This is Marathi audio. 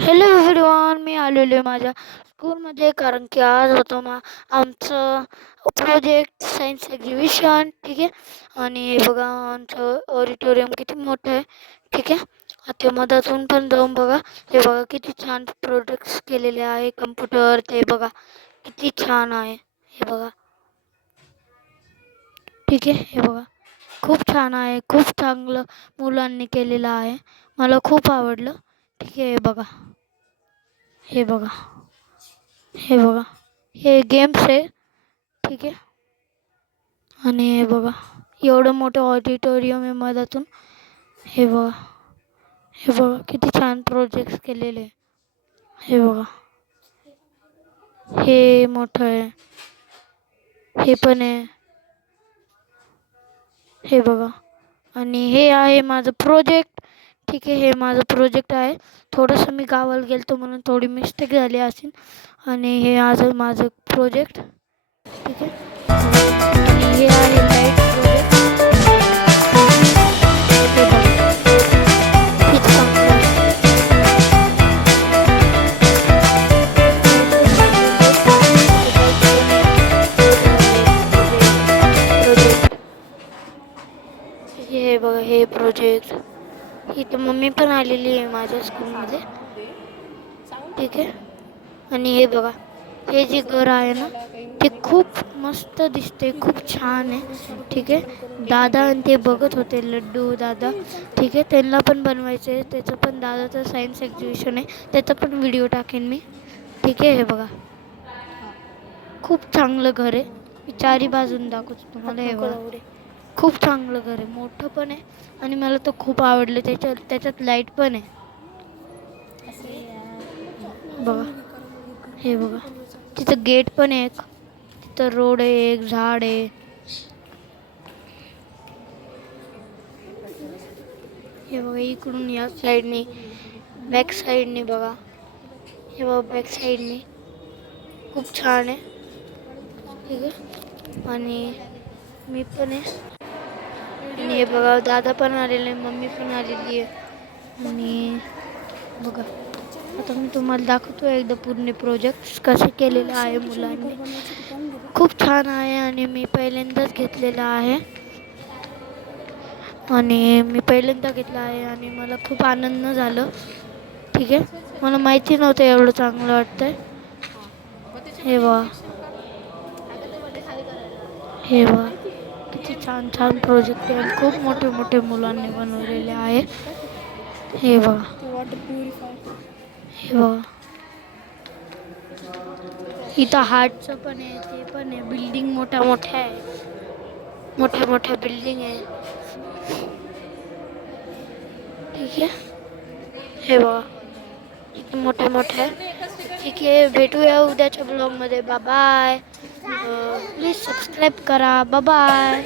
हॅलो एव्हरीवन, मी आलेलो आहे माझ्या स्कूलमध्ये कारण की आज होतं आमचं प्रोजेक्ट सायन्स एक्झिबिशन. ठीक आहे. आणि हे बघा आमचं ऑडिटोरियम किती मोठं आहे. ठीक आहे. ते मधातून पण जाऊन बघा. हे बघा किती छान प्रोजेक्ट्स केलेले आहे. कम्प्युटर ते बघा किती छान आहे. हे बघा. ठीक आहे. हे बघा खूप छान आहे. खूप चांगलं मुलांनी केलेलं आहे. मला खूप आवडलं. ठीक आहे. हे बघा. हे बघा. हे बघा. हे गेम्स आहे. ठीक आहे. आणि हे बघा एवढं मोठं ऑडिटोरियम आहे मधातून. हे बघा. हे बघा किती छान प्रोजेक्ट्स केलेले आहे. हे बघा. हे मोठं आहे. हे पण आहे. हे बघा. आणि हे आहे माझं प्रोजेक्ट. ठीक आहे. हे माझं प्रोजेक्ट आहे. थोडंसं मी गावाला गेलतो म्हणून थोडी मिस्टेक झाली असेल. आणि हे आज माझं प्रोजेक्ट. ठीक आहे. आणि हे आहे लाईट प्रोजेक्ट. हे बघा किती चांगलं आहे. लाईट पण आहे. प्रोजेक्ट हे बघा. हे प्रोजेक्ट इथं मम्मी पण आलेली आहे माझ्या स्कूलमध्ये. ठीक आहे. आणि हे बघा हे जे घर आहे ना ते खूप मस्त दिसते. खूप छान आहे. ठीक आहे. दादा आणि ते बघत होते लड्डू दादा. ठीक आहे. त्यांना पण बनवायचं आहे. त्याचं पण दादाचं सायन्स एक्झिबिशन आहे. त्याचा पण व्हिडिओ टाकेन मी. ठीक आहे. हे बघा खूप चांगलं घर आहे. मी चारी बाजून दाखवतो तुम्हाला. हे बघा खूप चांगलं घर आहे. मोठं पण आहे. आणि मला तर खूप आवडलं. त्याच्यात लाईट पण आहे. बघा. हे बघा तिथं गेट पण आहे एक. तिथं रोड आहे. एक झाड आहे. हे बघा इकडून या साईडनी बॅक साईडनी बघा. हे बघा बॅक साईडनी खूप छान आहे. ठीक आहे. आणि मी पण आहे. आणि हे बघा दादा पण आलेले आहे. मम्मी पण आलेली आहे. आणि बघा आता मी तुम्हाला दाखवतो एकदा पूर्ण प्रोजेक्ट कसे केलेलं आहे मुलांनी. खूप छान आहे. आणि मी पहिल्यांदाच घेतलेलं आहे. आणि मी पहिल्यांदा घेतलं आहे आणि मला खूप आनंद झालं. ठीक आहे. मला माहिती नव्हतं एवढं चांगलं वाटतंय. हे बघा. हे बघा किती छान छान प्रोजेक्ट आहे. खूप मोठे मोठे मुलांनी बनवलेले आहे. हे बघा. हे बघा इथं हार्टचं पण आहे. ते पण आहे. बिल्डिंग मोठ्या मोठ्या आहे. मोठ्या मोठ्या बिल्डिंग आहे. ठीक आहे. हे बघा इथे मोठ्या मोठ्या आहे. ठीक आहे. भेटूया उद्याच्या ब्लॉगमध्ये. Bye bye. प्लीज सबस्क्राईब करा. Bye bye.